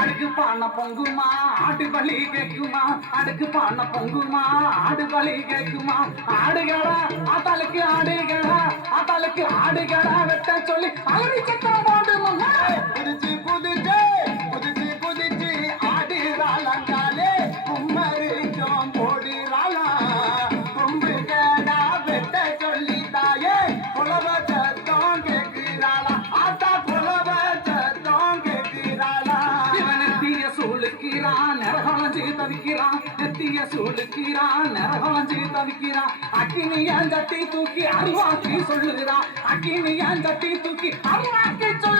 அடுக்கு பான பொங்குமா ஆடு பலி கேக்குமா அடுக்கு பான பொங்குமா ஆடு பலி கேக்குமா ஆடுகளா ஆத்தாளுக்கு ஆடுகளா ஆத்தாளுக்கு ஆடுகளா வெட்ட சொல்லி அலறி சத்தம் போடுமா குதிச்சு குதிச்சு குதிச்சு குதிச்சு ஆடுறாளங்காலே கும்மரிச்சோம் போடுறாளா கும்பு கேடா வெட்ட சொல்லி தாயே புலவ சத்தம் கேட்கிறாளா ஆத்தா புலவ சத்தம் கேட்கிறாளா இவன் நெத்திய சூழுக்கிறான் நரகலஞ்சு தவிக்கிறான் நெத்திய சூழுக்கிறான் நரகலஞ்சு தவிக்கிறான் அக்கினியான் சட்டி தூக்கி அறிவாக்கி சொல்லுகிறான் அக்கினியான் சட்டி தூக்கி அறிவாக்கி சொல்லு